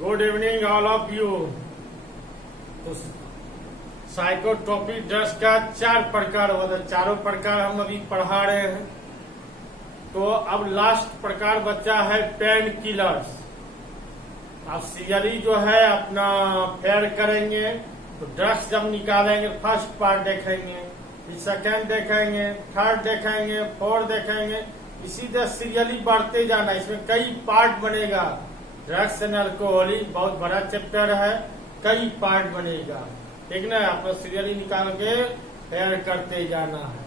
Good evening all of you. तो psychotropic drugs का 4 प्रकार होता है, चारों प्रकार हम अभी पढ़ा रहे हैं। तो अब लास्ट प्रकार बचा है पेन किलर्स। अब सीरियली जो है अपना फेयर करेंगे। तो ड्रग्स जब निकालेंगे फर्स्ट पार्ट देखेंगे, फिर सेकेंड देखेंगे, थर्ड देखेंगे, फोर्थ देखेंगे, इसी तरह सीरियली बढ़ते जाना। इसमें कई पार्ट बनेगा। ड्रग्स एंड अल्कोहलिक बहुत बड़ा चैप्टर है, कई पार्ट बनेगा, ठीक ना। आपको सीरियली निकाल के तैयार करते जाना है।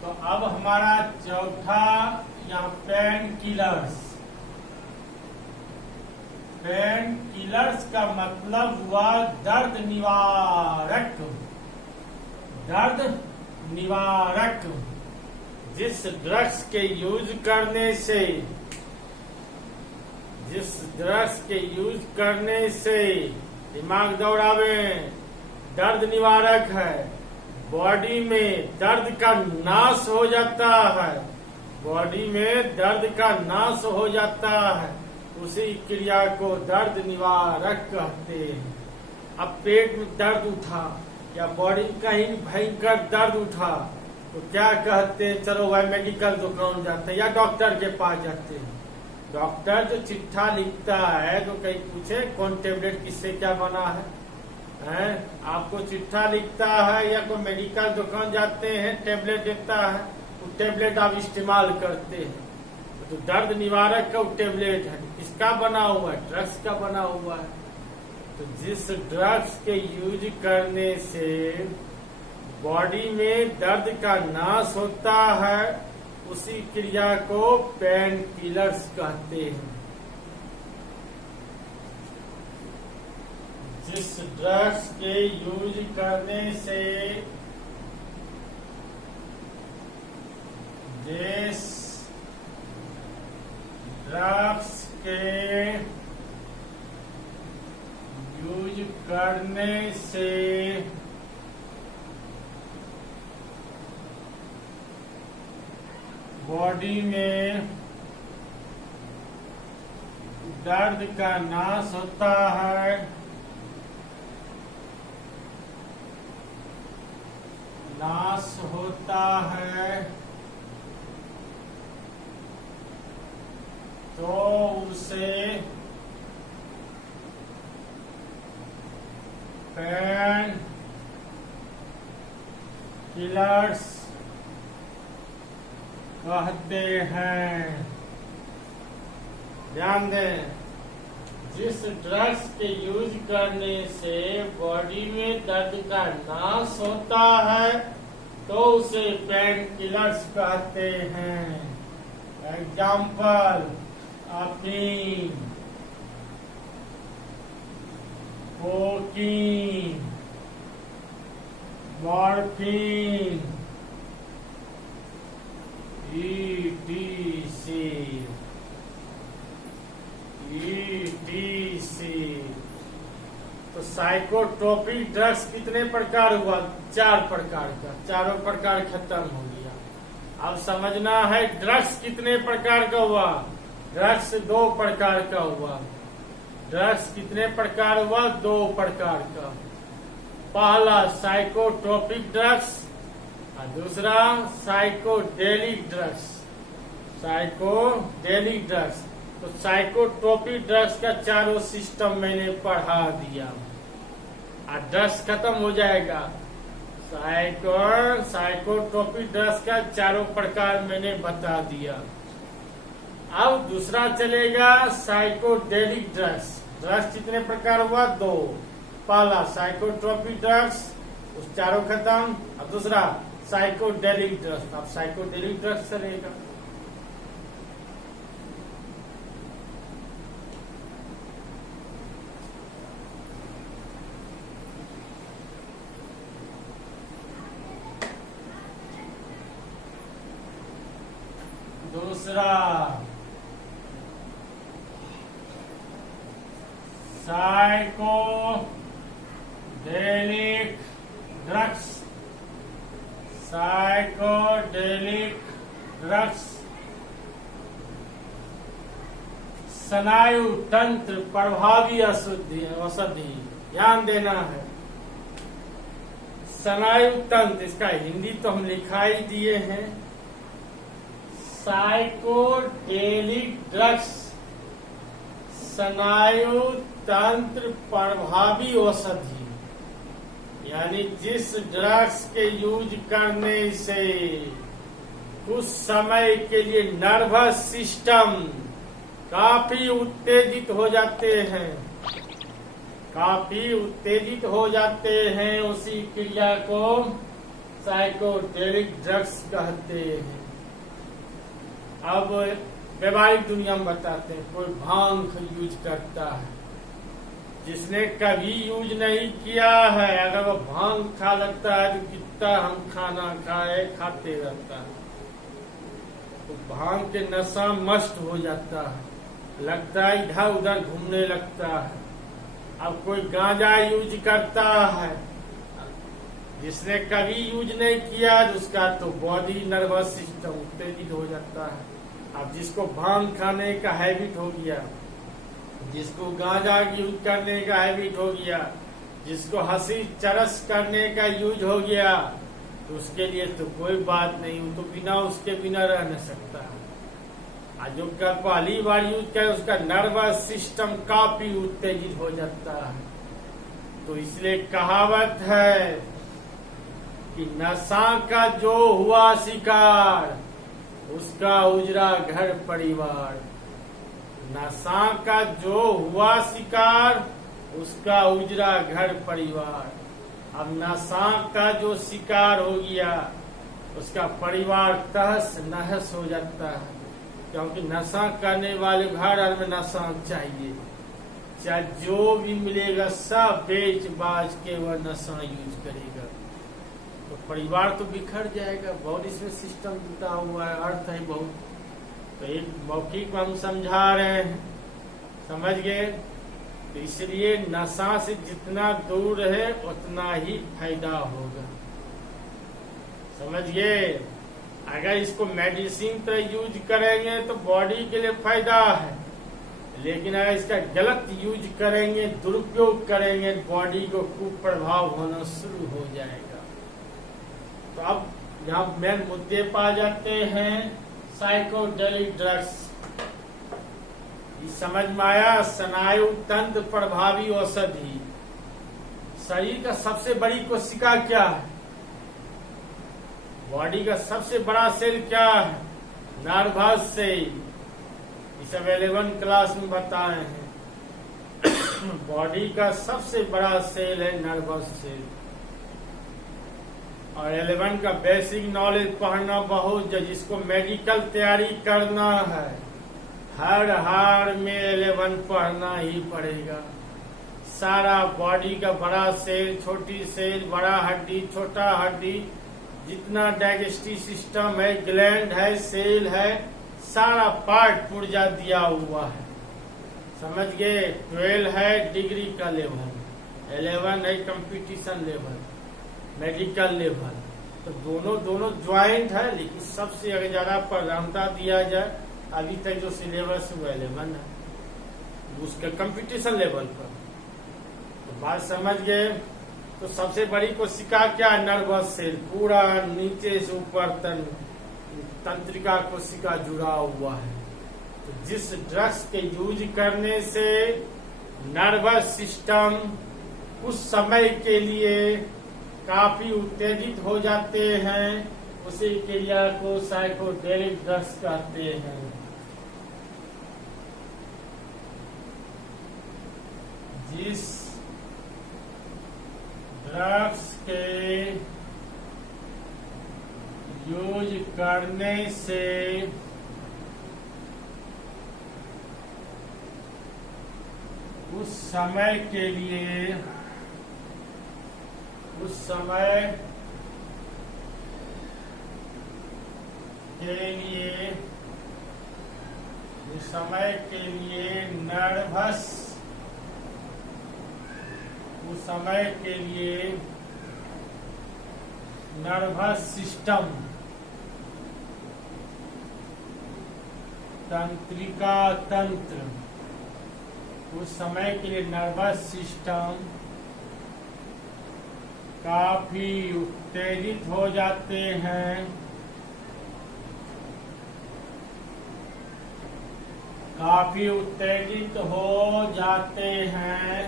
तो अब हमारा चौथा यहाँ पेन किलर्स। पेन किलर्स का मतलब हुआ दर्द निवारक। दर्द निवारक जिस ड्रग्स के यूज करने से दिमाग दौड़ावे, दर्द निवारक है। बॉडी में दर्द का नाश हो जाता है, बॉडी में दर्द का नाश हो जाता है, उसी क्रिया को दर्द निवारक कहते हैं। अब पेट में दर्द उठा या बॉडी में कहीं भयंकर दर्द उठा तो क्या कहते हैं, चलो भाई मेडिकल दुकान जाते हैं या डॉक्टर के पास जाते हैं। डॉक्टर जो चिट्ठा लिखता है तो कहीं पूछे कौन टेबलेट किससे क्या बना है, आपको चिट्ठा लिखता है या कोई मेडिकल दुकान जाते हैं टेबलेट देता है, वो टेबलेट आप इस्तेमाल करते हैं। तो दर्द निवारक का वो टेबलेट है, किसका बना हुआ है, ड्रग्स का बना हुआ है। तो जिस ड्रग्स के यूज करने से बॉडी में दर्द का नाश होता है, उसी क्रिया को पेन किलर्स कहते हैं। जिस ड्रग्स के यूज करने से बॉडी में दर्द का नाश होता है, तो उसे पेन किलर्स कहते हैं। ध्यान दें, जिस ड्रग्स के यूज करने से बॉडी में दर्द का नाश होता है तो उसे पेन किलर्स कहते हैं। एग्जाम्पल, अफीम, कोकीन, मॉर्फिन, ETC। तो साइकोट्रोपिक ड्रग्स कितने प्रकार हुआ, 4 प्रकार का, चारों प्रकार खत्म हो गया। अब समझना है ड्रग्स कितने प्रकार का हुआ। ड्रग्स 2 प्रकार का हुआ। ड्रग्स कितने प्रकार हुआ, 2 प्रकार का। पहला साइकोट्रोपिक ड्रग्स और दूसरा साइकोडेलिक ड्रग्स। Psychedelic drugs. तो साइकोट्रोपिक ड्रग्स का चारों सिस्टम मैंने पढ़ा दिया और ड्रग्स खत्म हो जाएगा। साइकोट्रोपिक ड्रग्स का चारों प्रकार मैंने बता दिया। अब दूसरा चलेगा साइकोडेलिक ड्रग्स। ड्रग्स कितने प्रकार हुआ, 2। पहला साइकोट्रोपिक ड्रग्स, उस चारों खत्म। अब दूसरा साइकोडेलिक ड्रग्स। अब साइकोडेलिक ड्रग्स चलेगा। दूसरा साइकोडेलिक ड्रग्स। साइकोडेलिक ड्रग्स स्नायु तंत्र प्रभावी औषधि, ध्यान देना है। स्नायु तंत्र, इसका हिंदी तो हम लिखा ही दिए हैं, साइकोडेलिक ड्रग्स, स्नायु तंत्र प्रभावी औषधि, यानी जिस ड्रग्स के यूज करने से कुछ समय के लिए नर्वस सिस्टम काफी उत्तेजित हो जाते हैं, काफी उत्तेजित हो जाते हैं, उसी क्रिया को साइकोडेलिक ड्रग्स कहते हैं। अब व्यवहारिक दुनिया में बताते हैं, कोई भांग यूज करता है, जिसने कभी यूज नहीं किया है, अगर वो भांग खा लगता है तो कितना हम खाना खाए खाते रहता है, तो भांग के नशा मस्त हो जाता है, लगता है इधर उधर घूमने लगता है। अब कोई गांजा यूज करता है, जिसने कभी यूज नहीं किया उसका तो बॉडी नर्वस सिस्टम उत्तेजित हो जाता है। अब जिसको भांग खाने का हैबिट हो गया, जिसको गांजा यूज करने का हैबिट हो गया, जिसको हंसी चरस करने का यूज हो गया, तो उसके लिए तो कोई बात नहीं, वो तो बिना उसके बिना रह न सकता। जो पहली बार यूज करे उसका नर्वस सिस्टम काफी उत्तेजित हो जाता है। तो इसलिए कहावत है कि नशा का जो हुआ शिकार उसका उजड़ा घर परिवार, नशा का जो हुआ शिकार उसका उजड़ा घर परिवार। अब नशा का जो शिकार हो गया उसका परिवार तहस नहस हो जाता है, क्योंकि नशा करने वाले घर में नशा चाहिए, चाहे जो भी मिलेगा सब बेच बाज के वह नशा यूज करेगा, तो परिवार तो बिखर जाएगा। बहुत इसमें सिस्टम जुटा हुआ है, अर्थ है बहुत। तो एक मौखिक हम समझा रहे हैं, समझ गए। तो इसलिए नशा से जितना दूर रहे उतना ही फायदा होगा, समझ गए। अगर इसको मेडिसिन तो यूज करेंगे तो बॉडी के लिए फायदा है, लेकिन अगर इसका गलत यूज करेंगे, दुरुपयोग करेंगे, बॉडी को कुप्रभाव होना शुरू हो जाएगा। तो अब यहाँ मेन मुद्दे पा जाते हैं साइकोडेलिक ड्रग्स। समझ में आया, स्नायु तंत्र प्रभावी औषधि। शरीर का सबसे बड़ी कोशिका क्या है? बॉडी का सबसे बड़ा सेल क्या है? Nervous cell. ये सब 11 क्लास में बताए हैं। बॉडी का सबसे बड़ा सेल है नर्वस सेल। और 11 का बेसिक नॉलेज पढ़ना बहुत, जिसको मेडिकल तैयारी करना है हर हार में 11 पढ़ना ही पड़ेगा। सारा बॉडी का बड़ा सेल, छोटी सेल, बड़ा हड्डी, छोटा हड्डी, जितना डाइजेस्टिव सिस्टम है, ग्लैंड है, सेल है, सारा पार्ट पुर्जा दिया हुआ है, समझ गए। 12 है डिग्री का लेवल, 11 है कंपटीशन लेवल, मेडिकल लेवल। तो दोनों ज्वाइंट है, लेकिन सबसे अगर ज्यादा प्रधानता दिया जाए अभी तक जो सिलेबस हुआ 11 है, उसका कंपटीशन लेवल पर। तो बात समझ गए। तो सबसे बड़ी कोशिका क्या है? Nervous cell. पूरा नीचे से ऊपर तंत्रिका कोशिका जुड़ा हुआ है। तो जिस ड्रग्स के यूज करने से नर्वस सिस्टम कुछ समय के लिए काफी उत्तेजित हो जाते हैं, उसी क्रिया को साइकोडेलिक ड्रग्स कहते हैं। जिस ड्रग्स के यूज करने से उस समय के लिए नर्वस सिस्टम, तंत्रिका तंत्र उस समय के लिए नर्वस सिस्टम काफी उत्तेजित हो जाते हैं, काफी उत्तेजित हो जाते हैं।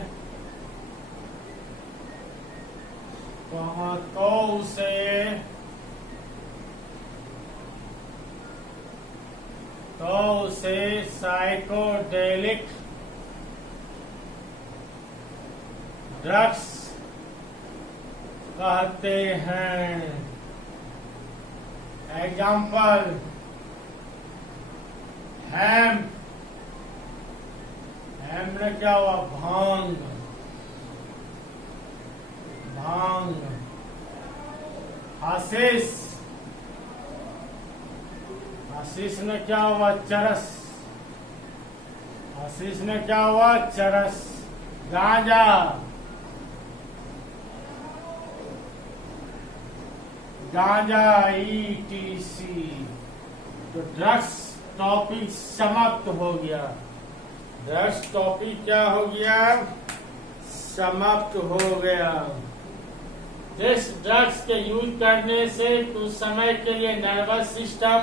तो उसे साइकोडेलिक ड्रग्स कहते हैं। एग्जाम्पल, हेम्प में क्या हुआ? भांग। हशीश में क्या हुआ? चरस। हशीश में क्या हुआ? चरस। गांजा, ETC। तो ड्रग्स टॉपिक समाप्त हो गया। ड्रग्स टॉपिक क्या हो गया? समाप्त हो गया। जिस ड्रग्स के यूज करने से कुछ समय के लिए नर्वस सिस्टम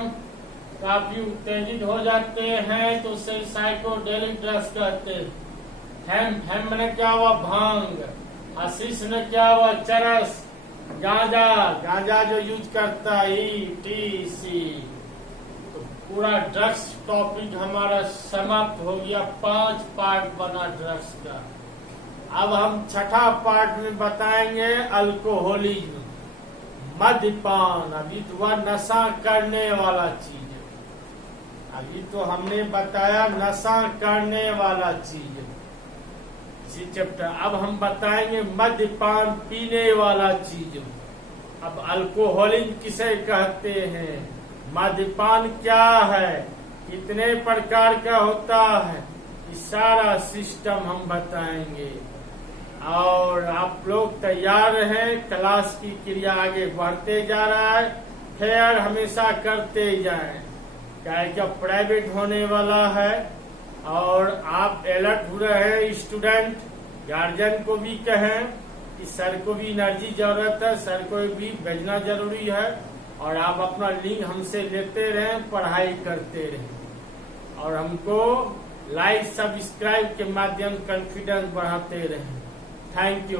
काफी उत्तेजित हो जाते हैं तो उसे साइकोडेलिक ड्रग्स कहते हैं। हेम्प में क्या हुआ? भांग। हशीश में क्या हुआ? चरस। गांजा जो यूज करता है ETC। तो पूरा ड्रग्स टॉपिक हमारा समाप्त हो गया। 5 पार्ट बना ड्रग्स का। अब हम छठा पार्ट में बताएंगे अल्कोहलिज्म, मद्यपान। अभी तो वह नशा करने वाला चीज है। अभी तो हमने बताया नशा करने वाला चीज है इसी चैप्टर। अब हम बताएंगे मद्यपान पीने वाला चीज। अब अल्कोहलिज्म किसे कहते हैं? मद्यपान क्या है? कितने प्रकार का होता है? इस सारा सिस्टम हम बताएंगे। और आप लोग तैयार हैं? क्लास की क्रिया आगे बढ़ते जा रहा है। फेयर हमेशा करते जाएं, क्या प्राइवेट होने वाला है। और आप अलर्ट हो रहे हैं। स्टूडेंट गार्जियन को भी कहें कि सर को भी एनर्जी जरूरत है, सर को भी भेजना जरूरी है। और आप अपना लिंक हमसे लेते रहें, पढ़ाई करते रहें और हमको लाइक सब्सक्राइब के माध्यम कॉन्फिडेंस बढ़ाते रहें। Thank you.